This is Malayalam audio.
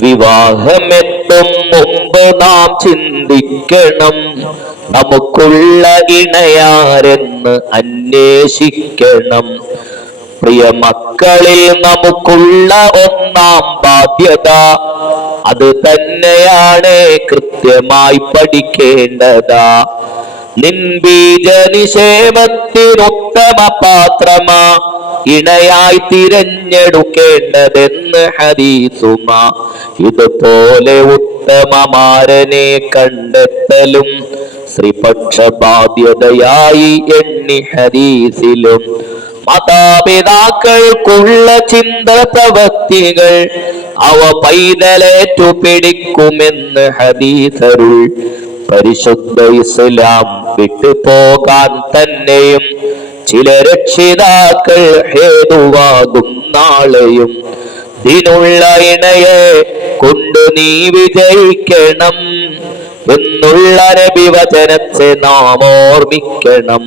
വിവാഹമെത്തും മുമ്പ് നാം ചിന്തിക്കണം, നമുക്കുള്ള ഇണയാരെന്ന് അന്വേഷിക്കണം. പ്രിയ മക്കളിൽ നമുക്കുള്ള ഒന്നാം ബാധ്യത അത് തന്നെയാണ് കൃത്യമായി പഠിക്കേണ്ടതാ. നിൻബീജ നിക്ഷേപത്തിനുത്തമ പാത്രമാ ഇണയായി തിരഞ്ഞെടുക്കേണ്ടതെന്ന് ഹദീസുമാ. ഇതുപോലെ ഉത്തമമാരനെ കണ്ടെത്തലും ശ്രീപക്ഷ ബാധ്യതയായി എണ്ണി ഹദീസിലും. മാതാപിതാക്കൾക്കുള്ള ചിന്ത പ്രവൃത്തികൾ അവ പൈതലേറ്റു പിടിക്കുമെന്ന് ഹദീസരുൾ. പരിശുദ്ധ ഇസ്ലാം വിട്ടുപോകാൻ തന്നെയും ചില രക്ഷിതാക്കൾ ഹേതുവാകും നാളെയും. ഇതിനുള്ള ഇണയെ കൊണ്ട് നീ വിജയിക്കണം എന്നുള്ള നബി വചനത്തെ നാം ഓർമ്മിക്കണം.